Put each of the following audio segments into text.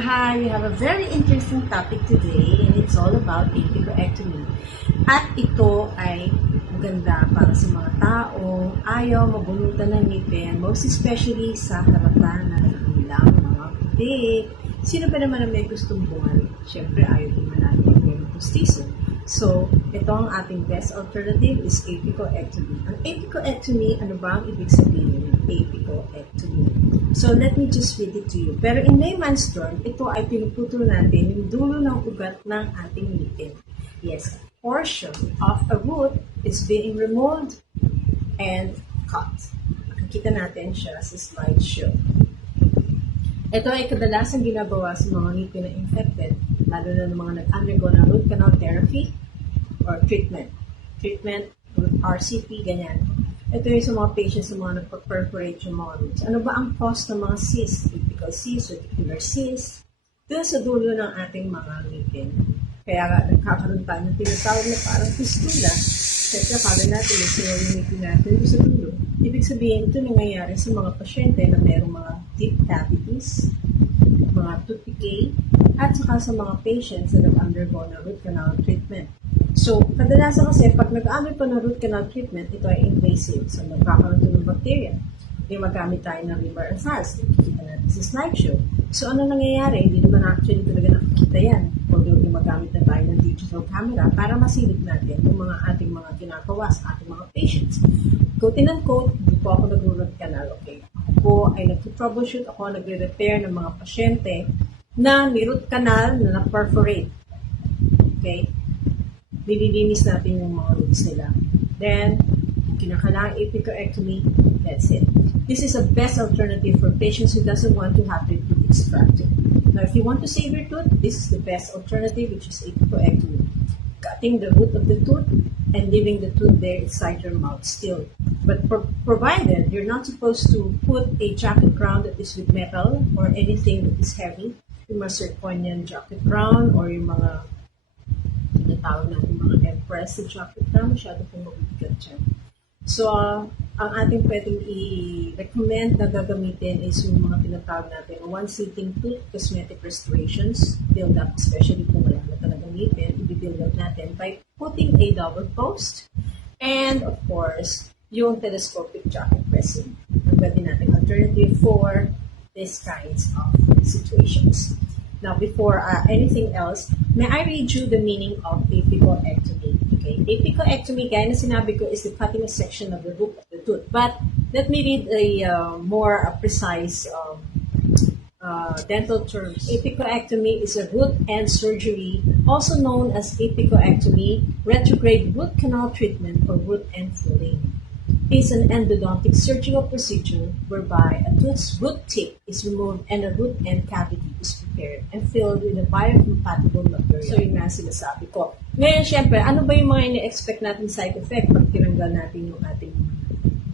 Hi, we have a very interesting topic today and it's all about apicoectomy. At ito ay maganda para sa mga tao ayaw mabunutan ng ngipin, most especially sa harapan ng kanilang mga putik. Sino ba naman ang may gustong bungal? Siyempre, ayaw din natin yung pustiso. So, ito ang ating best alternative is apicoectomy. Ang apicoectomy, ano ba ang ibig sabihin ng apicoectomy? So, let me just read it to you. Pero in layman's term, ito ay pinuputol natin yung dulo ng ugat ng ating ngipin. Yes, a portion of a root is being removed and cut. Makikita natin siya sa slideshow. Ito ay kadalasan ginagawa sa mga ngipin na infected, lalo na ng mga nag-undergo ng root canal therapy or treatment. Treatment, RCP, ganyan. Ito yung sa mga patients sa mga nagpa-perforate yung mga roots. Ano ba ang cause ng mga cysts? Apical cysts, reticular cysts, doon sa dulo ng ating mga ngipin. Kaya nagkakaroon tayo ng tinatawag na parang fistula. Siyempre, akala natin yung sinong ngipin natin doon sa dulo. Ibig sabihin, ito nangyayari sa mga pasyente na mayroong mga deep cavities, mga tooth decay, at saka sa mga patients na nag-undergo ng root canal treatment. So, kadalasan kasi, pag nag-undergo ng root canal treatment, ito ay invasive. So, nagkakaroon ito ng bacteria. Yung magamit tayo ng liver and fast. Nakikita natin sa slideshow. So, ano nangyayari? Hindi naman actually talaga nakikita yan. Although, yung magamit na tayo ng digital camera para masilip natin yung mga ating mga ginagawa sa ating mga patients. Quote and unquote, hindi po ako nag-root canal, okay? Ako po ay nag-troubleshoot, ako nagre-repair ng mga pasyente na may root canal na na-perforate. Okay? Nililinis natin yung mga roots nila. Then, kinakailangan apicoectomy, that's it. This is a best alternative for patients who doesn't want to have their tooth extracted. Now, if you want to save your tooth, this is the best alternative, which is apicoectomy. Cutting the root of the tooth and leaving the tooth there inside your mouth still. But provided you're not supposed to put a jacket crown that is with metal or anything that is heavy, yung mga zirconian jacket crown or yung mga tinatawag natin mga empress sa jacket crown, masyado pong mabibigat dyan. So, ang ating pwedeng i-recommend na gagamitin is yung mga tinatawag natin one-sitting tooth cosmetic restorations, build up, especially kung wala na talagang ngipin, i-build up natin by putting a double post and, of course, yung telescopic jacket pressing. Pwede natin alternative for these kinds of situations. Now, before anything else, may I read you the meaning of apicoectomy? Okay, apicoectomy, gaya na sinabi ko, is the cutting a section of the root of the tooth. But let me read a more precise dental terms. Apicoectomy is a root end surgery, also known as apicoectomy, retrograde root canal treatment, or root end filling. Is an endodontic surgical procedure whereby a tooth's root tip is removed and a root end cavity is prepared and filled with a biocompatible material. So, yun nga sinasabi ko. Ngayon, syempre, ano ba yung mga ini-expect natin side effect pag tinanggal natin yung ating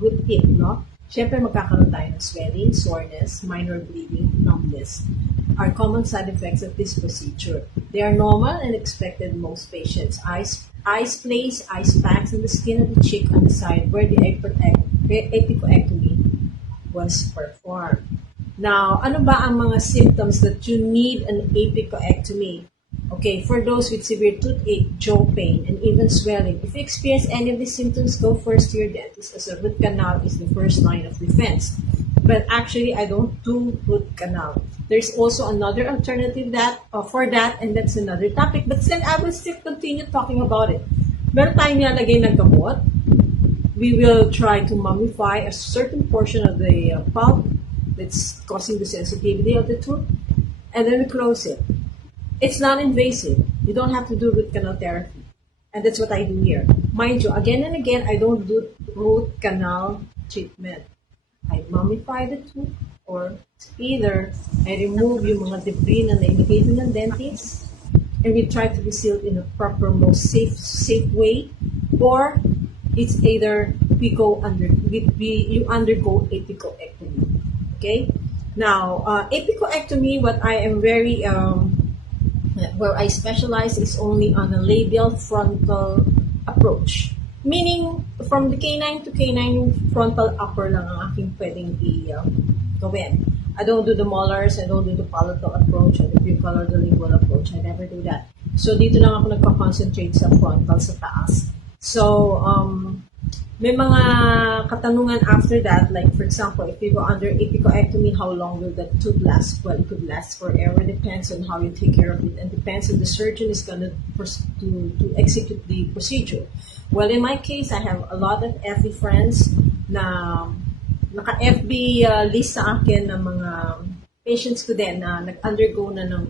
root tip, no? Syempre, magkakaroon tayo ng swelling, soreness, minor bleeding, numbness are common side effects of this procedure. They are normal and expected in most patients. Ice plays, ice packs on the skin of the cheek on the side where the apicoectomy was performed. Now, ano ba ang mga symptoms that you need an apicoectomy? Okay, for those with severe toothache, jaw pain, and even swelling, if you experience any of these symptoms, go first to your dentist as a root canal is the first line of defense. But actually, I don't do root canal. There's also another alternative for that, and that's another topic. But still, I will still continue talking about it. Meron tayong nilalagay ng gamot. We will try to mummify a certain portion of the pulp that's causing the sensitivity of the tooth, and then we close it. It's non-invasive. You don't have to do root canal therapy. And that's what I do here. Mind you, again and again, I don't do root canal treatment. I mummify the tooth or either I remove yung mga debris na nailagay ng dentist and we try to be sealed in a proper, most safe way, or it's either you undergo apicoectomy. Okay? Now, apicoectomy, what I am very where I specialize is only on a labial frontal approach. Meaning, from the canine to canine, yung frontal upper lang ang aking pwedeng gawin. I don't do the molars, I don't do the palatal approach, or the buccal or the lingual approach. I never do that. So, dito lang ako nagpa-concentrate sa frontal, sa taas. So, may mga katanungan after that, like for example, if you go under apicoectomy, how long will that tooth last? Well, it could last forever. Depends on how you take care of it, and depends on the surgeon is going to execute the procedure. Well, in my case, I have a lot of FB friends na naka-FB list sa akin ng mga patients ko din na nag-undergo na ng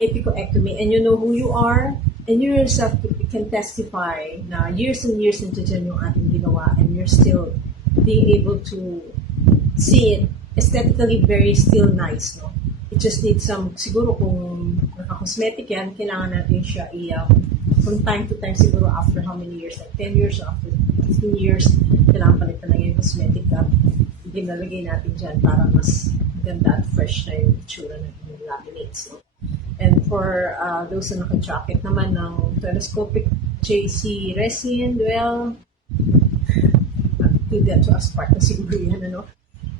apicoectomy, and you know who you are, and you yourself can testify na years and years into dyan yung ating ginawa, and you're still being able to see it aesthetically very still nice, no? It just needs some, siguro kung naka-cosmetic yan, kailangan natin siya from time to time, siguro after how many years, like 10 years or after 15 years, kailangan palitan na yung cosmetic na ginalagay natin dyan para mas ganda at fresh na yung itsura ng inyong laminates, no? And for those na naka-jacket naman ng telescopic JC resin, well, do that to us part na siguro yan, ano?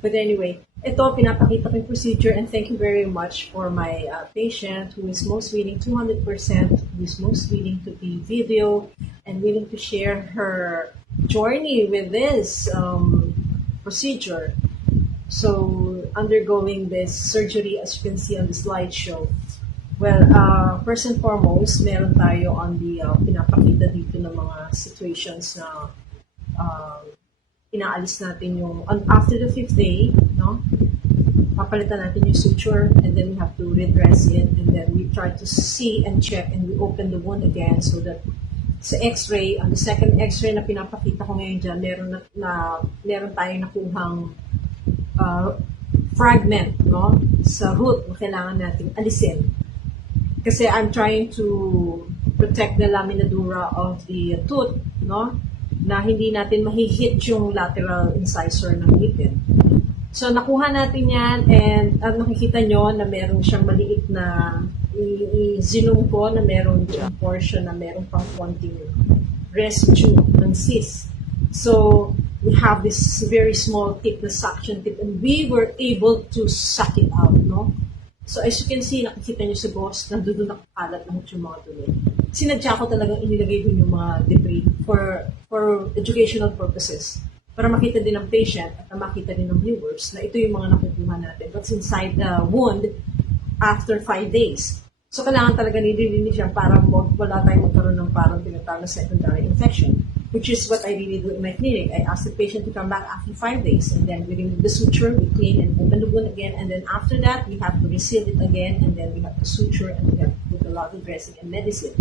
But anyway, ito, pinapakita ko yung procedure, and thank you very much for my patient who is most willing, 200%, who is most willing to be video and willing to share her journey with this procedure. So, undergoing this surgery, as you can see on the slideshow. Well, first and foremost, meron tayo on the pinapakita dito ng mga situations na inaalis natin yung, after the 5th day, no? Papalitan natin yung suture, and then we have to redress it, and then we try to see and check, and we open the wound again so that sa x-ray, on the second x-ray na pinapakita ko ngayon dyan, meron tayong nakuhang fragment, no? Sa root na kailangan natin alisin. Kasi I'm trying to protect the laminadura of the tooth, no? Na hindi natin mahihit yung lateral incisor ng ngipin. So, nakuha natin yan, and nakikita nyo na meron siyang maliit na i-zoom ko na meron yung portion na meron pang konting residue ng cyst. So, we have this very small tip, the suction tip, and we were able to suck it out, no? So, as you can see, nakikita nyo sa boss, nandun nakakalat lahat yung mga dumi. Sinadya ko talagang inilagay dun yung mga debris for educational purposes. Para makita din ng patient at makita din ng viewers na ito yung mga nakukuha natin. What's inside the wound after 5 days. So, kailangan talaga nililinis yan para wala tayong magkaroon ng parang tinatawag na secondary infection, which is what I really do in my clinic. I ask the patient to come back after 5 days, and then we remove the suture, we clean and open the wound again, and then after that, we have to reseal it again, and then we have to suture, and we have to put a lot of dressing and medicine.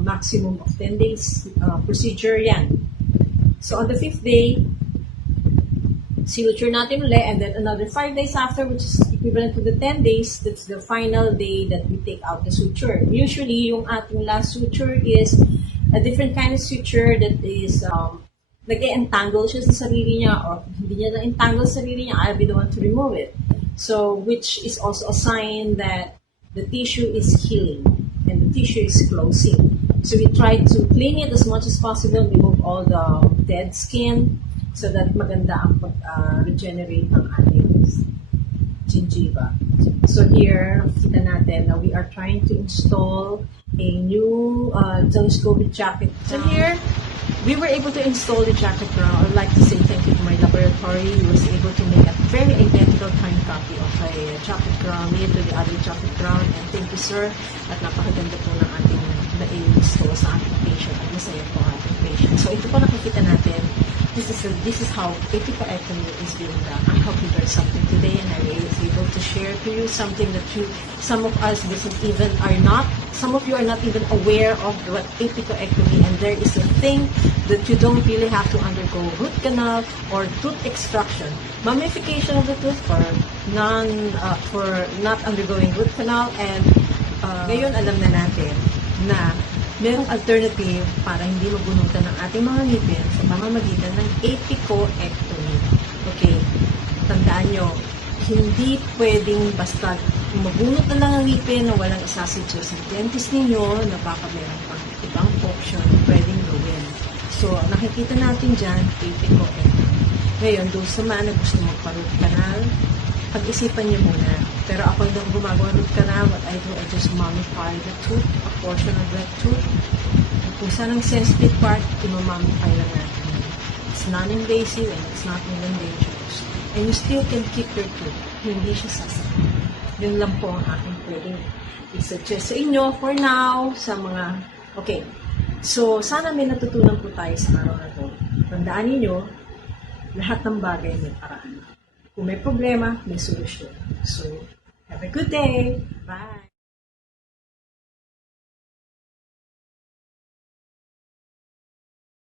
Maximum of 10 days procedure yan. So, on the 5th day, suture natin ulit, and then another 5 days after, which is equivalent to the 10 days, that's the final day that we take out the suture. Usually, yung ating last suture is a different kind of suture that is nag-entangle siya sa sarili niya, or hindi niya na-entangle sa sarili niya, I'll be the one to remove it. So, which is also a sign that the tissue is healing and the tissue is closing. So, we try to clean it as much as possible, remove all the dead skin so that maganda ang pag-regenerate ng ating gingiva. So, here, kita natin na we are trying to install a new telescopic jacket. So here, we were able to install the jacket crown. I would like to say thank you to my laboratory who was able to make a very identical kind copy of a jacket crown near to the other jacket crown. And thank you, sir. At napakaganda po ng ating na-install sa ating patient. At masaya po ang ating patient. So ito po nakikita natin. This is how apicoectomy is being done. I hope you learned something today, and I was able to share to you something that some of us some of you are not even aware of what apicoectomy, and there is a thing that you don't really have to undergo root canal or tooth extraction. Mummification of the tooth for not undergoing root canal, and ngayon alam na natin na merong alternative para hindi mabunutan ng ating mga ngipin sa pamamagitan ng apicoectomy. Okay, tandaan nyo, hindi pwedeng basta mabunot na lang ang ngipin na walang isasadyo sa dentist ninyo na baka meron pang ibang option na pwedeng gawin. So, nakikita natin dyan, apicoectomy. Ngayon, doon sa mga na gusto magpa-root canal, pag-isipan niyo muna. Pero ako yung gumagawa root canal, what I do, I just mummify the tooth, a portion of that tooth. Kung saan ang sensitive part, imamamify lang natin. It's non-invasive and it's not even dangerous. And you still can keep your tooth. Hindi siya sasakit. Yun lang po ang aking pwedeng i-suggest sa inyo for now, sa mga, okay. So, sana may natutunan po tayo sa araw na to. Tandaan ninyo, lahat ng bagay may paraan. Kung may problema, may solusyon. So, have a good day. Bye!